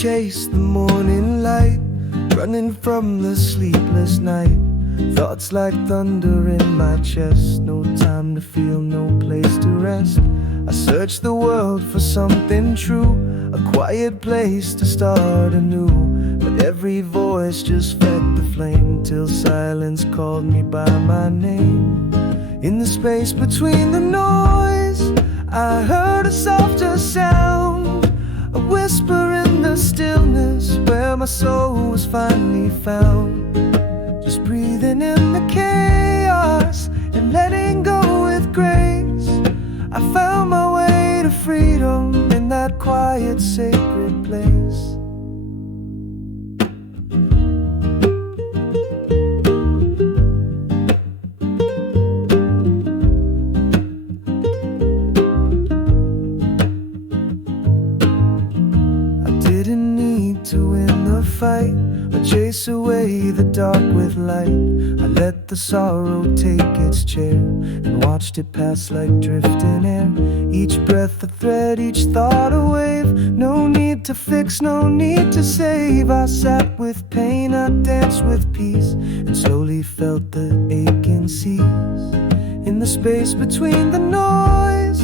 chase the morning light, running from the sleepless night. Thoughts like thunder in my chest, no time to feel, no place to rest. I searched the world for something true, a quiet place to start anew. But every voice just fed the flame, till silence called me by my name. In the space between the noise, I heard a softer sound, a whisper in the stillness where my soul was finally found. Just breathing in the chaos and letting go with grace, I found my way to freedom in that quiet, sacred place. To win the fight or chase away the dark with light, I let the sorrow take its chair and watched it pass like drifting air. Each breath a thread, each thought a wave. No need to fix, no need to save. I sat with pain, I danced with peace, and slowly felt the aching cease. In the space between the noise,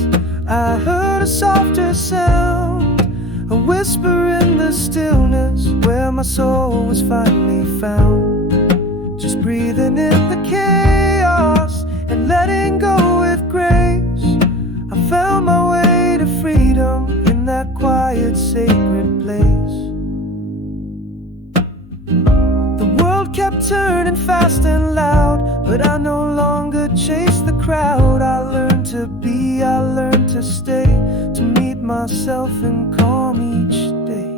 I heard a softer sound, a whisper in the stillness where my soul was finally found. Just breathing in the chaos and letting go with grace, I found my way to freedom in that quiet, sacred place. The world kept turning fast and loud, but I no longer chased the crowd. I learned to be, I learned to stay, to meet myself in calm each day.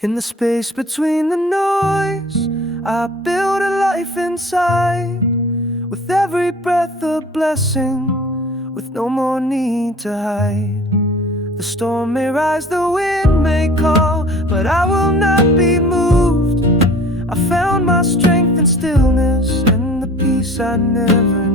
In the space between the noise, I built a life inside, with every breath a blessing, with no more need to hide. The storm may rise, the wind may call, but I will not be moved. I found my strength in stillness and the peace I never